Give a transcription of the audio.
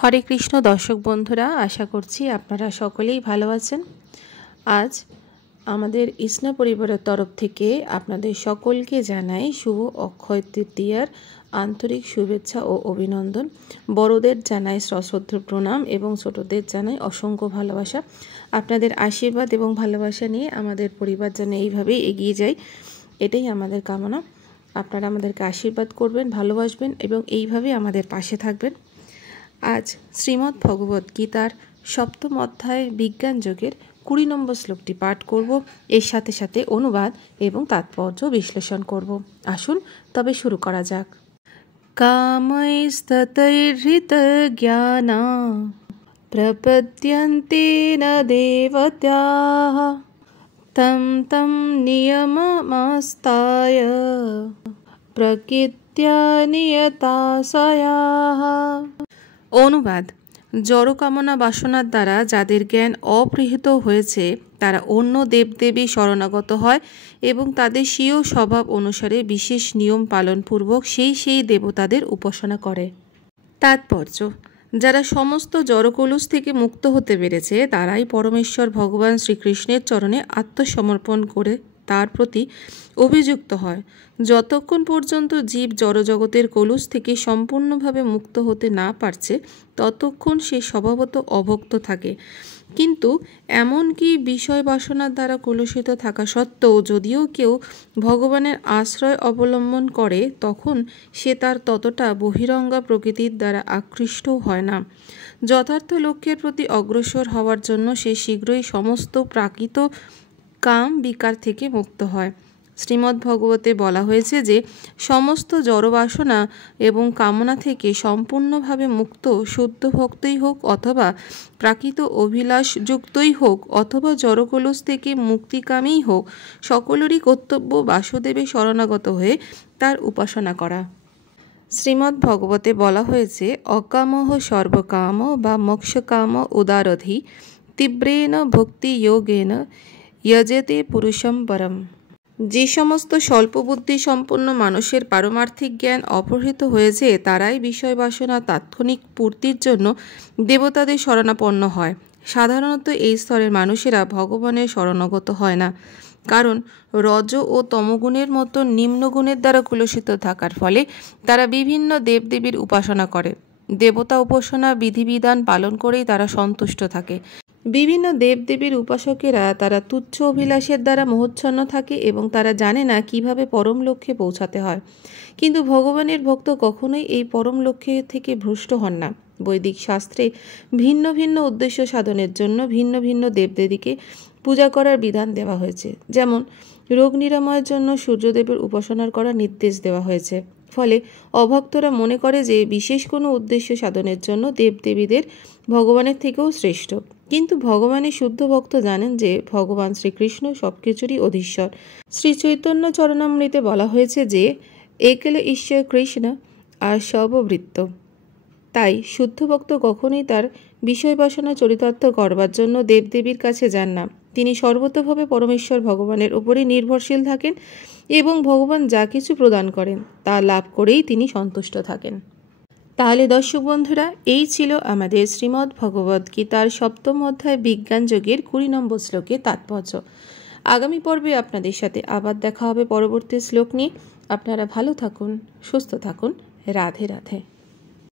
হরে কৃষ্ণ দর্শক বন্ধুরা, আশা করছি আপনারা সকলেই ভালো আছেন। আজ আমাদের ইসনা পরিবারের তরফ থেকে আপনাদের সকলকে জানাই শুভ অক্ষয় তৃতীয়ার আন্তরিক শুভেচ্ছা ও অভিনন্দন। বড়দের জানাই সশ্রদ্ধ প্রণাম এবং ছোটদের জানাই অসংখ্য ভালোবাসা। আপনাদের আশীর্বাদ এবং ভালোবাসা নিয়ে আমাদের পরিবার যেন এইভাবেই এগিয়ে যায়, এটাই আমাদের কামনা। আপনারা আমাদেরকে আশীর্বাদ করবেন, ভালোবাসবেন এবং এইভাবেই আমাদের পাশে থাকবেন। আজ শ্রীমদ্ ভগবত গীতার সপ্তম অধ্যায় বিজ্ঞান যোগের 20 নম্বর শ্লোকটি পাঠ করব। এর সাথে সাথে অনুবাদ এবং তাৎপর্য বিশ্লেষণ করব। আসুন তবে শুরু করা যাক। কামৈস্ততৈর্হৃত জ্ঞানা প্রপদ্যন্তে ন দেবতাঃ তম তম নিয়মমাস্তায় প্রকৃত্য়া নিয়তাশয়াঃ। অনুবাদ: জড়কামনা বাসনার দ্বারা যাদের জ্ঞান অপহৃত হয়েছে তারা অন্য দেবদেবী শরণাগত হয় এবং তাদের স্বীয় স্বভাব অনুসারে বিশেষ নিয়ম পালনপূর্বক সেই দেবতাদের উপাসনা করে। তাৎপর্য: যারা সমস্ত জড়কলুষ থেকে মুক্ত হতে পেরেছে তারাই পরমেশ্বর ভগবান শ্রীকৃষ্ণের চরণে আত্মসমর্পণ করে তার প্রতি অভিযুক্ত হয়। যতক্ষণ পর্যন্ত জীব জড়জগতের কলুষ থেকে সম্পূর্ণভাবে মুক্ত হতে না পারছে ততক্ষণ সে স্বভাবত অভক্ত থাকে। কিন্তু এমনকি বিষয় বাসনার দ্বারা কলুষিত থাকা সত্ত্বেও যদিও কেউ ভগবানের আশ্রয় অবলম্বন করে তখন সে তার ততটা বহিরঙ্গা প্রকৃতির দ্বারা আকৃষ্টও হয় না। যথার্থ লক্ষ্যের প্রতি অগ্রসর হওয়ার জন্য সে শীঘ্রই সমস্ত প্রাকৃত কাম বিকার থেকে মুক্ত হয়। শ্রীমদ্ ভগবতে বলা হয়েছে যে সমস্ত জড়বাসনা এবং কামনা থেকে সম্পূর্ণভাবে মুক্ত শুদ্ধ ভক্তই হোক অথবা প্রাকৃত অভিলাষযুক্তই হোক অথবা জড়কলুষ থেকে মুক্তিকামীই হোক, সকলেরই কর্তব্য বাসুদেবের শরণাগত হয়ে তার উপাসনা করা। শ্রীমদ্ ভগবতে বলা হয়েছে অকামহ সর্বকাম বা মোক্ষকাম উদারধি তীব্রেণ ভক্তি যোগেন যজেতে পুরুষম পরম। যে সমস্ত স্বল্পবুদ্ধি সম্পন্ন মানুষের পারমার্থিক জ্ঞান অপহৃত হয়েছে তারাই বিষয় বাসনা তাৎক্ষণিক পূর্তির জন্য দেবতাদের শরণাপন্ন হয়। সাধারণত এই স্তরের মানুষেরা ভগবানের শরণাগত হয় না, কারণ রজ ও তমগুণের মতো নিম্নগুণের দ্বারা কলুষিত থাকার ফলে তারা বিভিন্ন দেবদেবীর উপাসনা করে। দেবতা উপাসনা বিধিবিধান পালন করেই তারা সন্তুষ্ট থাকে। বিভিন্ন দেবদেবীর উপাসকেরা তারা তুচ্ছ অভিলাষের দ্বারা মোহচ্ছন্ন থাকে এবং তারা জানে না কিভাবে পরম লক্ষ্যে পৌঁছাতে হয়। কিন্তু ভগবানের ভক্ত কখনোই এই পরম লক্ষ্যে থেকে ভ্রষ্ট হন না। বৈদিক শাস্ত্রে ভিন্ন ভিন্ন উদ্দেশ্য সাধনের জন্য ভিন্ন ভিন্ন দেবদেবীকে পূজা করার বিধান দেওয়া হয়েছে। যেমন রোগ নিরাময়ের জন্য সূর্যদেবের উপাসনার করার নির্দেশ দেওয়া হয়েছে। ফলে অভক্তরা মনে করে যে বিশেষ কোনো উদ্দেশ্য সাধনের জন্য দেবদেবীদের ভগবানের থেকেও শ্রেষ্ঠ। কিন্তু ভগবানের শুদ্ধ ভক্ত জানেন যে ভগবান শ্রীকৃষ্ণ সবকিছুরই অধীশ্বর। শ্রী চৈতন্য চরণামৃতে বলা হয়েছে যে একল ঈশ্বর কৃষ্ণ আর সর্বভৃত্য। তাই শুদ্ধ ভক্ত কখনোই তার বিষয় বাসনা চরিতার্থ করবার জন্য দেবদেবীর কাছে যান না। তিনি সর্বতভাবে পরমেশ্বর ভগবানের উপরে নির্ভরশীল থাকেন এবং ভগবান যা কিছু প্রদান করেন তা লাভ করেই তিনি সন্তুষ্ট থাকেন। তাহলে দর্শক বন্ধুরা, এই ছিল আমাদের শ্রীমদ্ ভগবত গীতার সপ্তম অধ্যায় বিজ্ঞান যোগের 20 নম্বর শ্লোকের তাৎপর্য। আগামী পর্বে আপনাদের সাথে আবার দেখা হবে পরবর্তী শ্লোক নিয়ে। আপনারা ভালো থাকুন, সুস্থ থাকুন। রাধে রাধে।